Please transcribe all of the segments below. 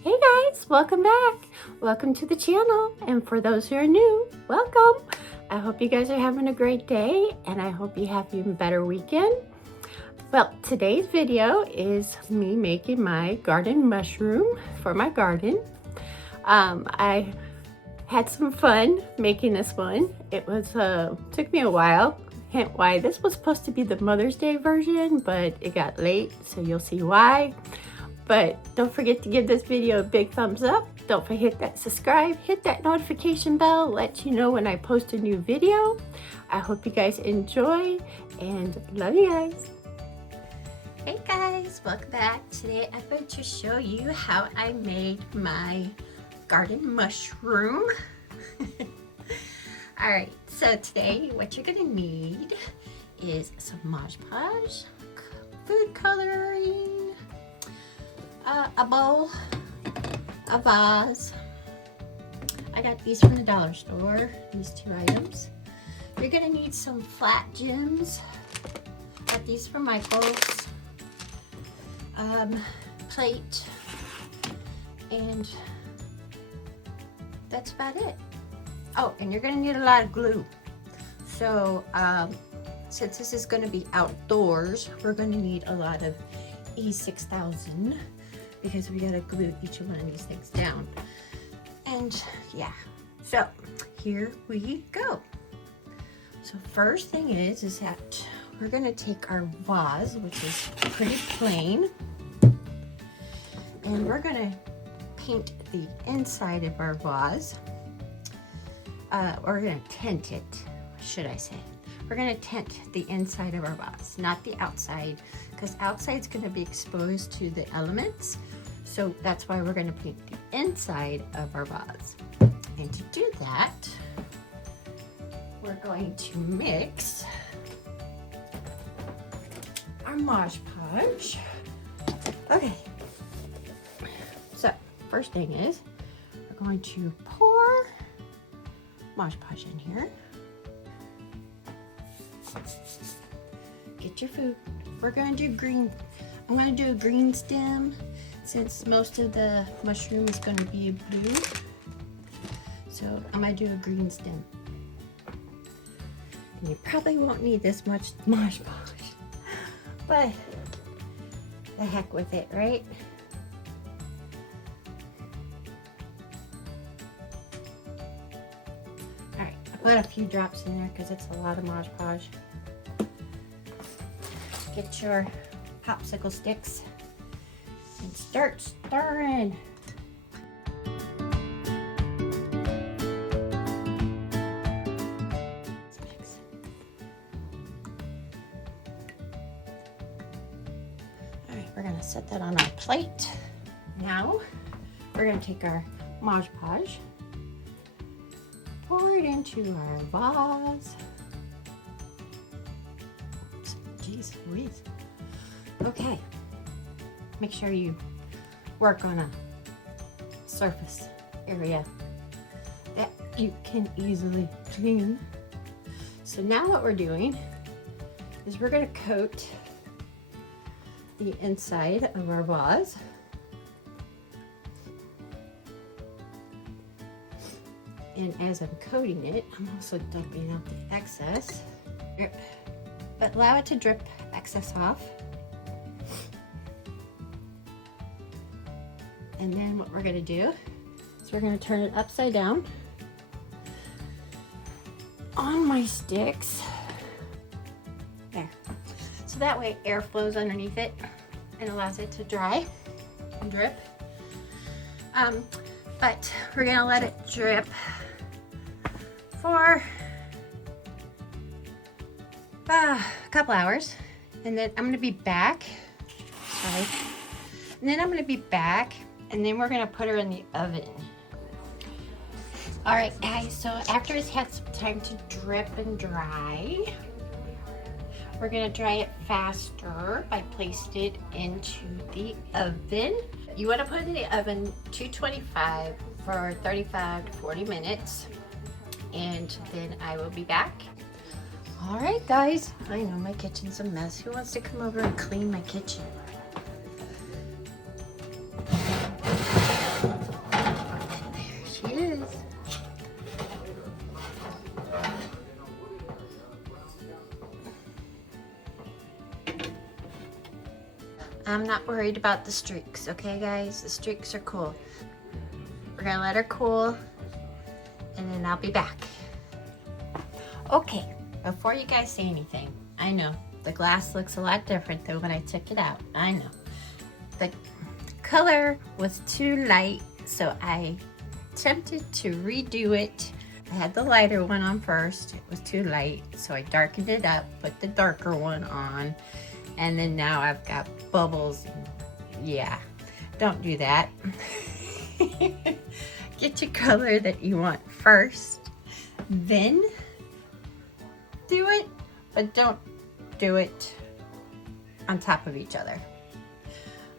Hey guys, welcome back. Welcome to the channel. And for those who are new, welcome. I hope you guys are having a great day and I hope you have an even better weekend. Well, today's video is me making my garden mushroom for my garden. I had some fun making this one. It was took me a while. Hint why this was supposed to be the Mother's Day version, but it got late, so you'll see why. But don't forget to give this video a big thumbs up. Don't forget that subscribe, hit that notification bell, let you know when I post a new video. I hope you guys enjoy and love you guys. Hey guys, welcome back. Today I'm going to show you how I made my garden mushroom. All right, so today what you're gonna need is some Modpodge, food coloring, a bowl, a vase. I got these from the dollar store, these two items. You're gonna need some flat gems. Got these from Michael's. Plate, and that's about it. Oh, and you're gonna need a lot of glue. So since this is gonna be outdoors, we're gonna need a lot of E6000 because we gotta glue each one of these things down. And yeah, so here we go. So first thing is that we're gonna take our vase, which is pretty plain, and we're gonna paint the inside of our vase. We're gonna tint it, should I say. We're gonna tint the inside of our vase, not the outside, because outside's gonna be exposed to the elements. So that's why we're gonna paint the inside of our vase. And to do that, we're going to mix our Modpodge. Okay, so first thing is we're going to pour Modpodge in here. Get your food. We're going to do green. I'm going to do a green stem since most of the mushroom is going to be blue. So I'm going to do a green stem. And you probably won't need this much Modpodge, but the heck with it, right? Alright, I put a few drops in there because it's a lot of Modpodge. Get your popsicle sticks and start stirring. Alright, we're gonna set that on our plate. Now we're gonna take our Modpodge, pour it into our vase. Jeez Louise. Okay, make sure you work on a surface area that you can easily clean. So now what we're doing is we're going to coat the inside of our vase. And as I'm coating it, I'm also dumping out the excess. But allow it to drip excess off. And then what we're gonna do is we're gonna turn it upside down on my sticks. There. So that way air flows underneath it and allows it to dry and drip. But we're gonna let it drip for a couple hours, and then I'm gonna be back. Sorry. And then I'm gonna be back, and then we're gonna put her in the oven. All right, guys. So after it's had some time to drip and dry, we're gonna dry it faster by placing it into the oven. You want to put it in the oven 225 for 35 to 40 minutes, and then I will be back. All right, guys, I know my kitchen's a mess. Who wants to come over and clean my kitchen? I'm not worried about the streaks, okay guys? The streaks are cool. We're gonna let her cool and then I'll be back. Okay, before you guys say anything, I know the glass looks a lot different than when I took it out. I know. The color was too light, so I attempted to redo it. I had the lighter one on first. It was too light, so I darkened it up, put the darker one on, and then now I've got bubbles. Yeah, don't do that. Get your color that you want first, then do it, but don't do it on top of each other.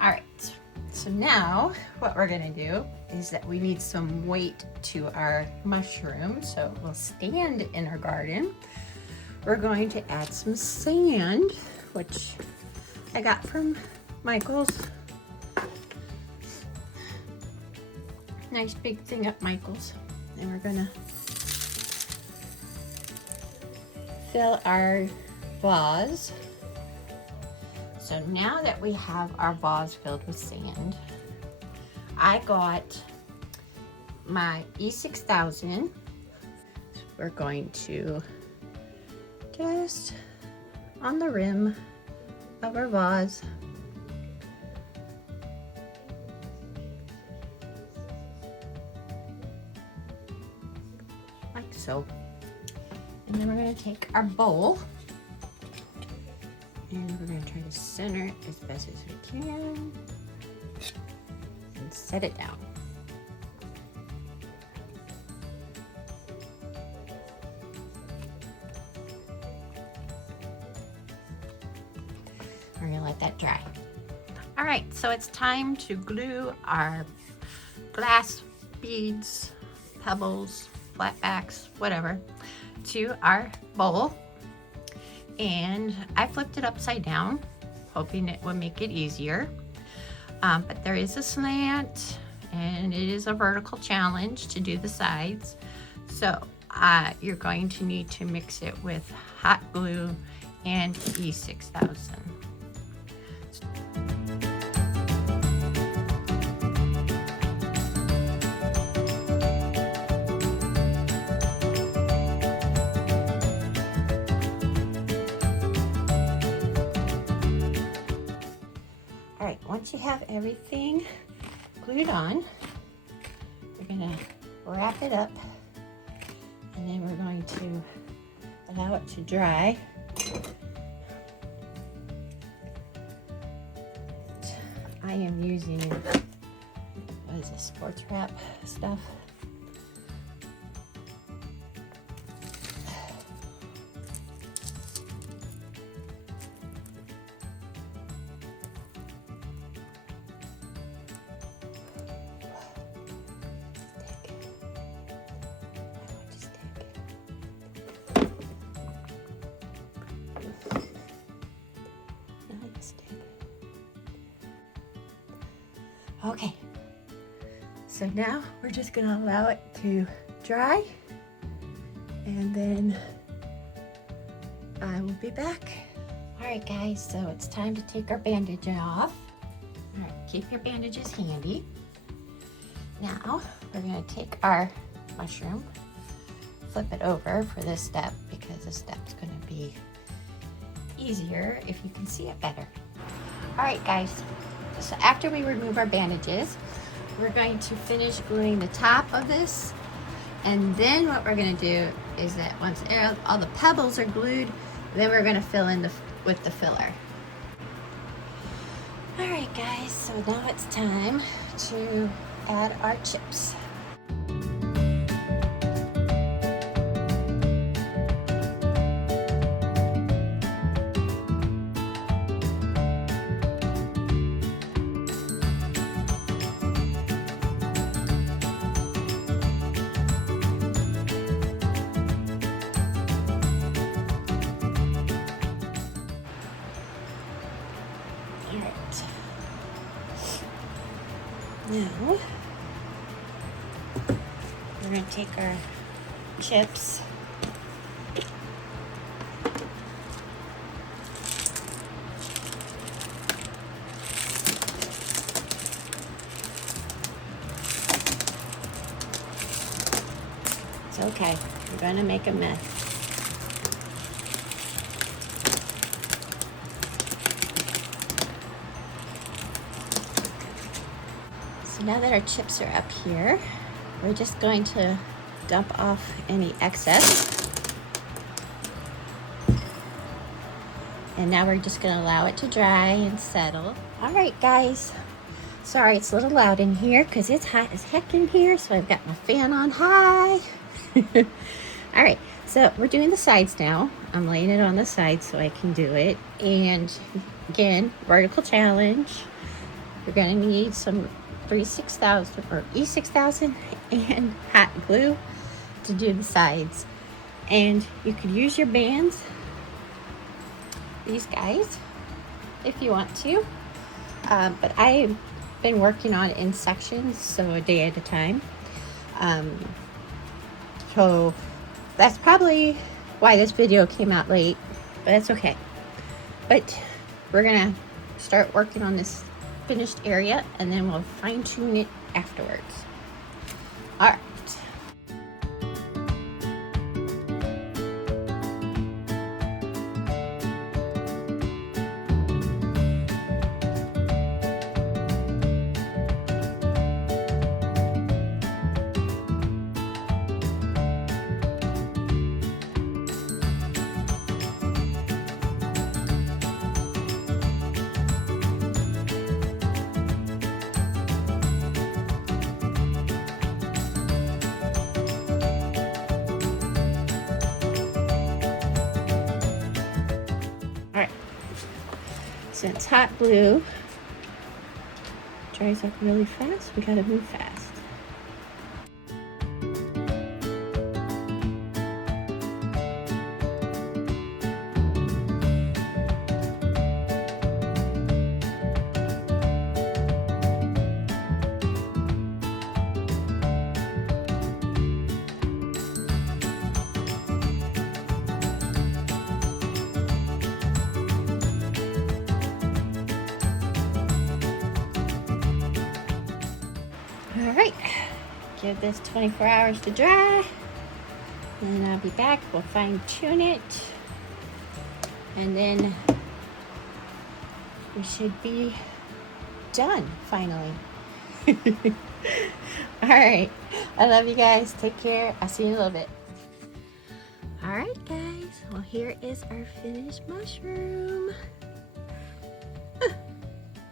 All right, so now what we're gonna do is that we need some weight to our mushroom, so it will stand in our garden. We're going to add some sand, which I got from Michael's. Nice big thing at Michael's. And we're gonna fill our vase. So now that we have our vase filled with sand, I got my E6000. We're going to just on the rim of our vase. Like so. And then we're going to take our bowl and we're going to try to center it as best as we can and set it down. We're going to let that dry. All right, so it's time to glue our glass beads, pebbles, flatbacks, whatever, to our bowl. And I flipped it upside down, hoping it would make it easier. But there is a slant and it is a vertical challenge to do the sides. So you're going to need to mix it with hot glue and E6000. All right, once you have everything glued on, we're gonna wrap it up and then we're going to allow it to dry. I am using, what is this, sports wrap stuff. Okay, so now we're just gonna allow it to dry and then I will be back. All right guys, so it's time to take our bandage off. All right, keep your bandages handy. Now we're gonna take our mushroom, flip it over for this step because this step's gonna be easier if you can see it better. All right guys, so after we remove our bandages, we're going to finish gluing the top of this. And then what we're gonna do is that once all the pebbles are glued, then we're gonna fill in with the filler. All right guys, so now it's time to add our chips. Now, we're going to take our chips It's okay. We're going to make a mess. So now that our chips are up here, we're just going to dump off any excess. And now we're just going to allow it to dry and settle. All right, guys. Sorry, it's a little loud in here because it's hot as heck in here. So I've got my fan on high. All right, so we're doing the sides now. I'm laying it on the side so I can do it. And again, vertical challenge. You're going to need some 36000 or E6000 and hot glue to do the sides. And you could use your bands, these guys, if you want to. But I've been working on it in sections, so a day at a time. So that's probably why this video came out late, but that's okay. But we're gonna start working on this finished area and then we'll fine tune it afterwards. All right. Since hot glue dries up really fast, we gotta move fast. All right, give this 24 hours to dry, and then I'll be back. We'll fine tune it, and then we should be done finally. All right, I love you guys. Take care. I'll see you in a little bit. All right, guys. Well, here is our finished mushroom.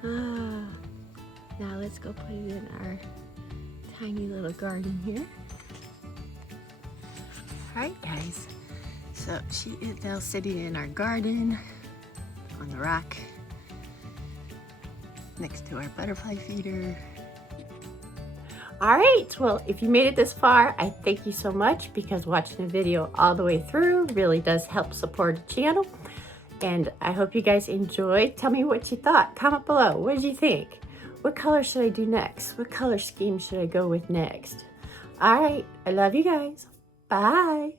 Now let's go put it in our tiny little garden here. All right, guys. So she is now sitting in our garden on the rock next to our butterfly feeder. All right, well, if you made it this far, I thank you so much because watching the video all the way through really does help support the channel. And I hope you guys enjoyed. Tell me what you thought. Comment below. What did you think? What color should I do next? What color scheme should I go with next? All right, I love you guys. Bye.